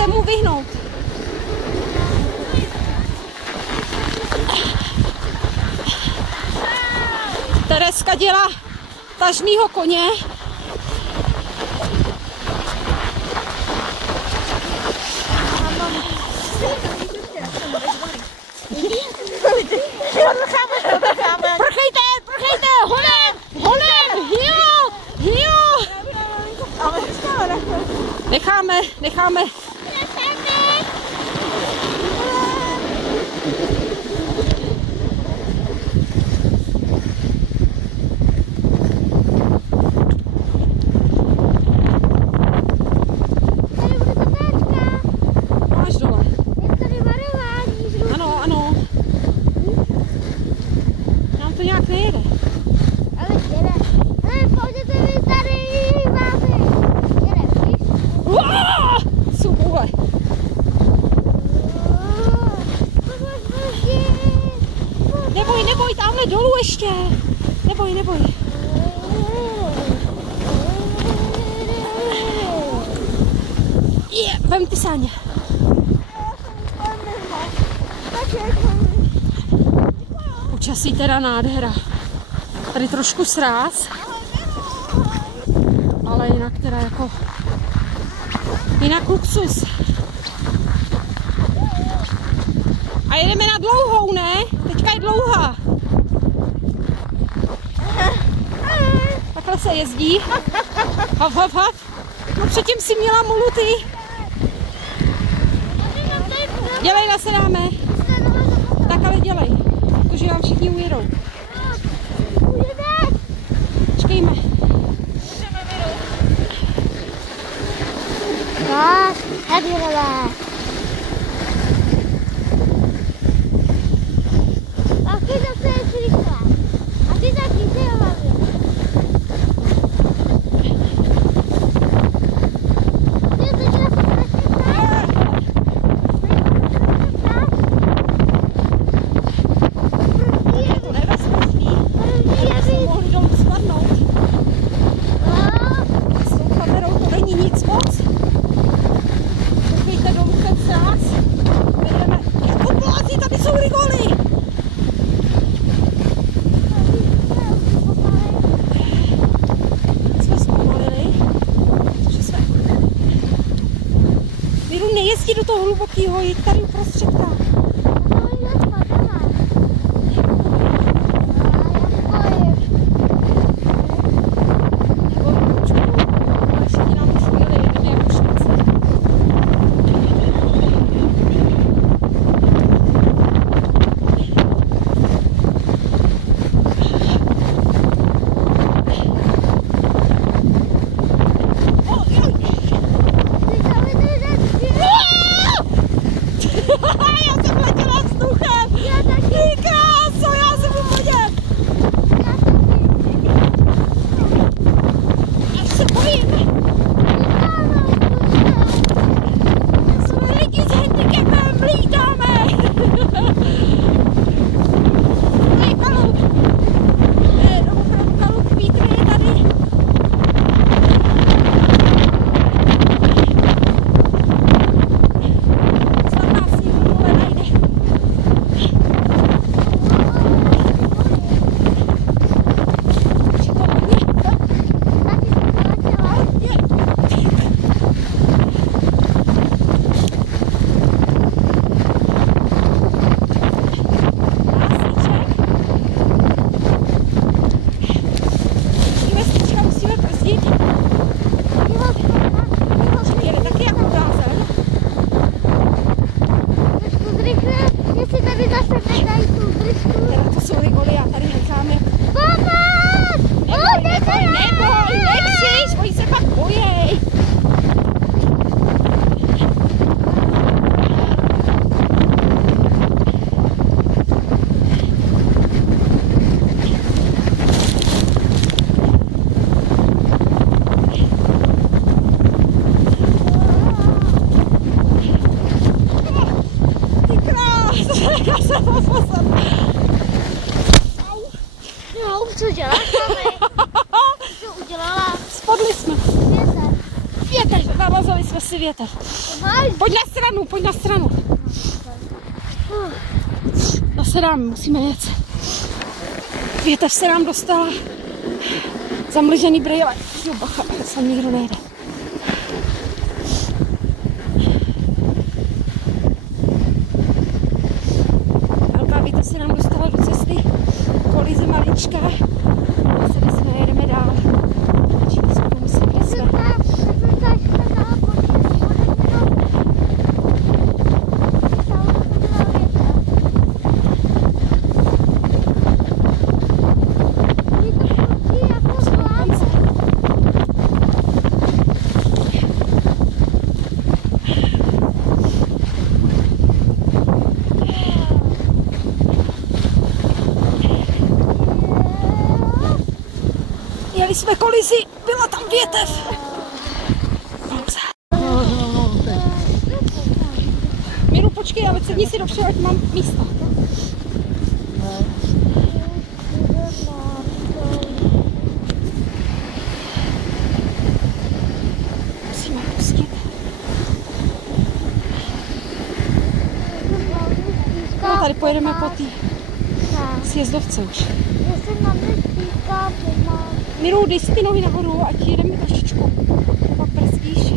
se mu vyhnout. Tereska dělá tažnýho koně. Prchejte, honem, hiu. Necháme. Neboj, tamhle dolů ještě. Neboj. Vem ty sáně. Počasí teda nádhera. Tady trošku sráz. Ale jinak teda jako... Jinak luxus. A jedeme na dlouhou, ne? Teďka je dlouhá. Takhle se jezdí. Hav. No předtím si měla muluty. Dělej, nasedáme. Tak ale dělej, protože vám všichni ujedou. Čekejme. Tak, hadírové. Taky zase je rychle. A ty taky se hlavně. Nejezdí do toho hlubokého, jít tady uprostředka. No, co děláš, mami? Co udělala? Spadli jsme. Věteř, navazili jsme si větev. Pojď na stranu, pojď na stranu. Nasedáme, musíme jet. Větev se nám dostala. Zamlžený brejle. Jo, bacha, sem nikdo nejde. Velká větev se nám dostala do cesty. Kolize maličká. A se nejedeme dál. Všichni jsme to museli vysvětlit. Jeli jsme kolizi, byla tam větev. Milu, počkej, ale sedni si dopředu, ať mám místa. Musíme pustit. No, tady pojedeme po té sjezdovce už. Milu, dej si ty nohy nahoru, ať jedeme trošičku. Pak brzdíš.